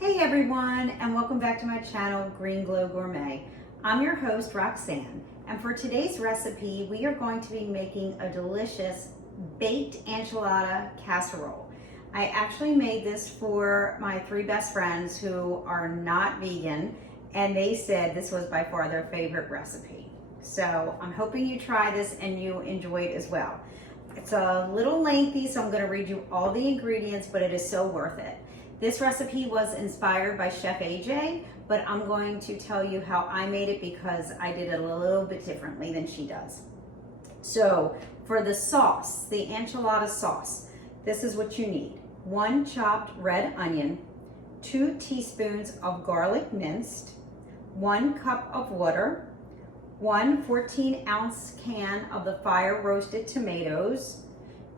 Hey everyone, and welcome back to my channel, Green Glow Gourmet. I'm your host, Roxanne, and for today's recipe, we are going to be making a delicious baked enchilada casserole. I actually made this for my three best friends who are not vegan, and they said this was by far their favorite recipe. So I'm hoping you try this and you enjoy it as well. It's a little lengthy, so I'm going to read you all the ingredients, but it is so worth it. This recipe was inspired by Chef AJ, but I'm going to tell you how I made it because I did it a little bit differently than she does. So for the sauce, the enchilada sauce, this is what you need. 1 chopped red onion, 2 teaspoons of garlic minced, 1 cup of water, 1 14-ounce can of the fire roasted tomatoes,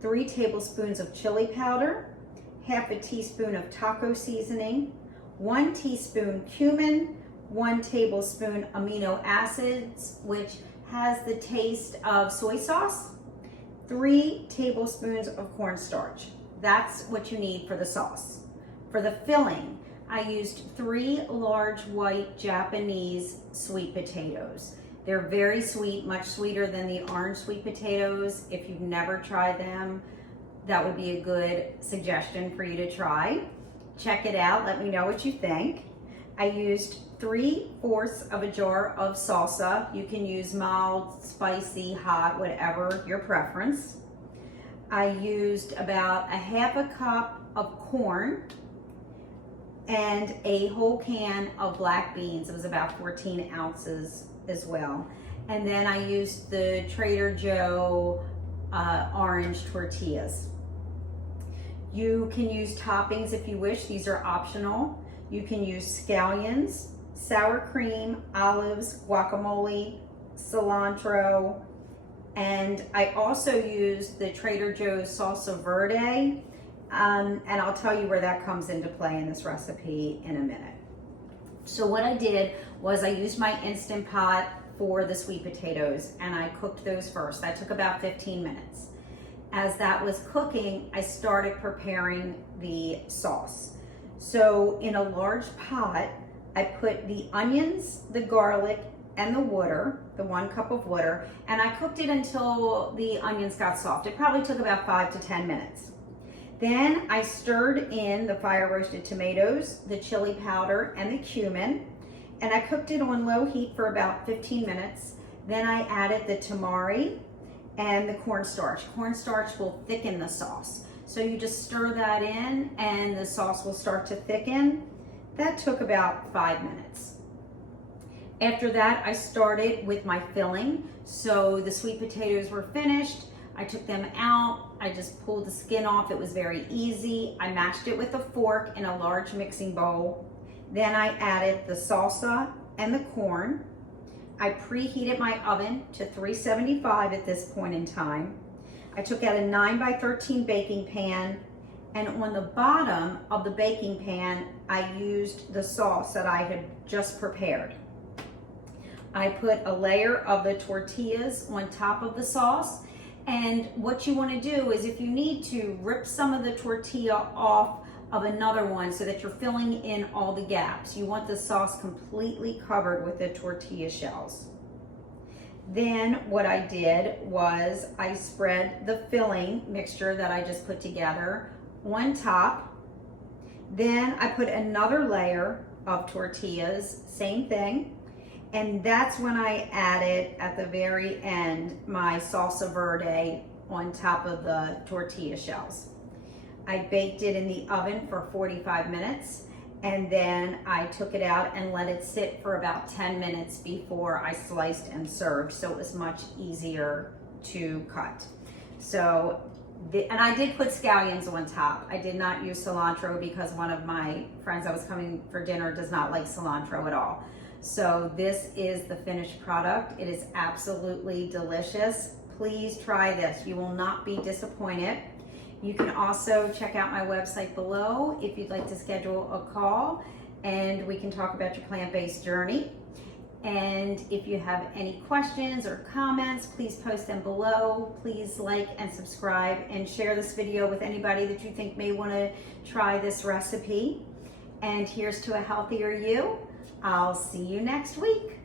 3 tablespoons of chili powder, half a teaspoon of taco seasoning, 1 teaspoon cumin, 1 tablespoon amino acids, which has the taste of soy sauce, 3 tablespoons of cornstarch. That's what you need for the sauce. For the filling, I used 3 large white Japanese sweet potatoes. They're very sweet, much sweeter than the orange sweet potatoes. If you've never tried them, that would be a good suggestion for you to try. Check it out, let me know what you think. I used 3/4 of a jar of salsa. You can use mild, spicy, hot, whatever your preference. I used about a half a cup of corn and a whole can of black beans. It was about 14 ounces as well. And then I used the Trader Joe orange tortillas. You can use toppings if you wish. These are optional. You can use scallions, sour cream, olives, guacamole, cilantro, and I also used the Trader Joe's salsa verde, and I'll tell you where that comes into play in this recipe in a minute. So what I did was I used my Instant Pot for the sweet potatoes, and I cooked those first. That took about 15 minutes. As that was cooking, I started preparing the sauce. So in a large pot, I put the onions, the garlic, and the water, the 1 cup of water, and I cooked it until the onions got soft. It probably took about 5 to 10 minutes. Then I stirred in the fire roasted tomatoes, the chili powder, and the cumin, and I cooked it on low heat for about 15 minutes. Then I added the tamari and the cornstarch. Cornstarch will thicken the sauce. So you just stir that in and the sauce will start to thicken. That took about 5 minutes. After that, I started with my filling. So the sweet potatoes were finished. I took them out. I just pulled the skin off. It was very easy. I mashed it with a fork in a large mixing bowl. Then I added the salsa and the corn. I preheated my oven to 375 at this point in time. I took out a 9 by 13 baking pan, and on the bottom of the baking pan, I used the sauce that I had just prepared. I put a layer of the tortillas on top of the sauce, and what you want to do is if you need to, rip some of the tortilla off of another one so that you're filling in all the gaps. You want the sauce completely covered with the tortilla shells. Then what I did was I spread the filling mixture that I just put together on top. Then I put another layer of tortillas, same thing. And that's when I added at the very end my salsa verde on top of the tortilla shells. I baked it in the oven for 45 minutes and then I took it out and let it sit for about 10 minutes before I sliced and served, so it was much easier to cut. So, and I did put scallions on top. I did not use cilantro because one of my friends that was coming for dinner does not like cilantro at all. So this is the finished product. It is absolutely delicious. Please try this. You will not be disappointed. You can also check out my website below if you'd like to schedule a call and we can talk about your plant-based journey. And if you have any questions or comments, please post them below. Please like and subscribe and share this video with anybody that you think may want to try this recipe. And here's to a healthier you. I'll see you next week.